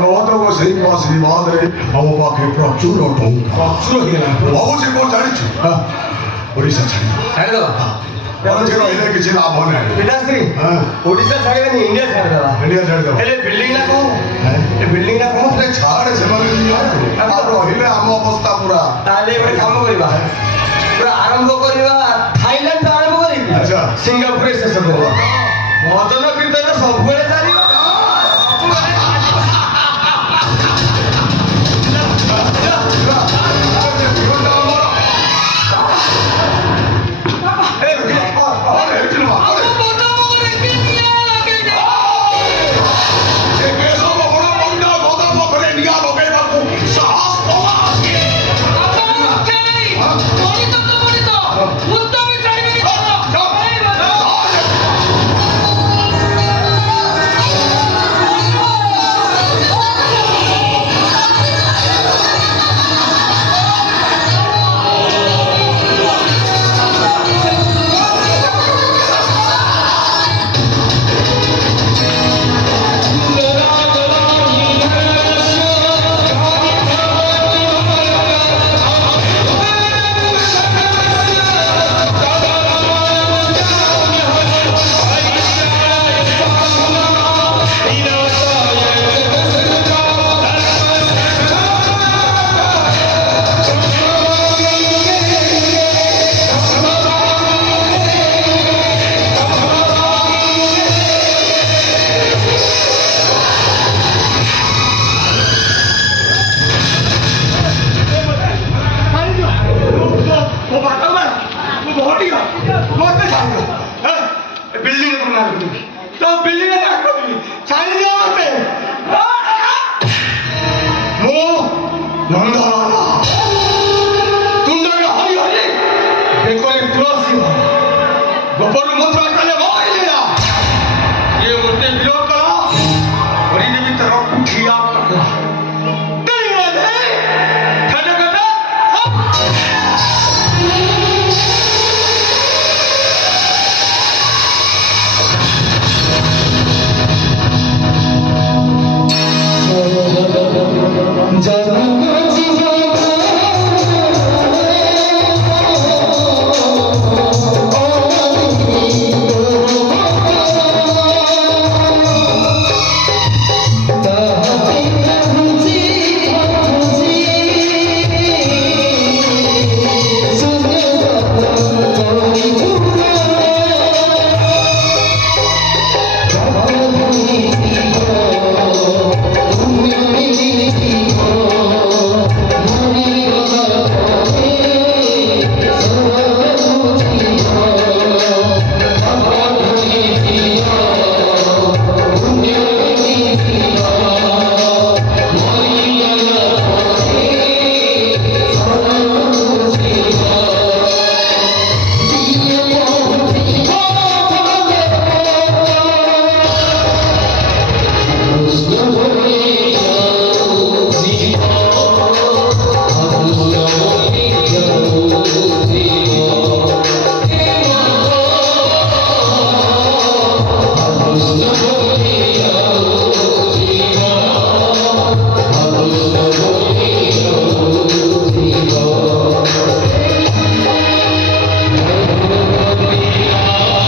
ଭଗବତଙ୍କ ସେଇ ଆଶୀର୍ବାଦରେ ଆମ ପାଖେ ପ୍ରଚୁର ଟଙ୍କା। ପ୍ରଚୁର ହେଇଗଲା। ଭାବୁଛି କଣ ଜାଣିଛୁ ଓଡ଼ିଶା ଛାଡ଼ିଦବା। ଏଠି ରହିଲେ କିଛି ଲାଭ ନାହିଁ। ପିତାଶ୍ରୀ ଓଡ଼ିଶା ଛାଡ଼ିବାନି ଇଣ୍ଡିଆ ଛାଡ଼ିଦବା। ଇଣ୍ଡିଆ ଛାଡ଼ିଦବା। ହେଲେ ବିଲ୍ଡିଂ ନା କଣ? ଏ ବିଲ୍ଡିଂ ନା କଣ? ଛାଡ଼େ ସେମାନେ ରହିଲେ ଆମ ଅବସ୍ଥା ପୁରା। ତାହେଲେ ଗୋଟେ କାମ କରିବା, ପୁରା ଆରମ୍ଭ କରିବା ଥାଇଲାଣ୍ଡ ଆରମ୍ଭ କରିକି ସିଙ୍ଗାପୁରରେ ଶେଷ କରିବା। ଭଜନ କୀର୍ତ୍ତନ ସବୁବେଳେ ଚାଲିବ। ଗୋପରୁ ମନ୍ତ୍ର କଲେ ମରିଲା ଇଏ ମୋତେ ବିରୋଧ କଲା କରିଦେବି ତାର କୁଠିଆ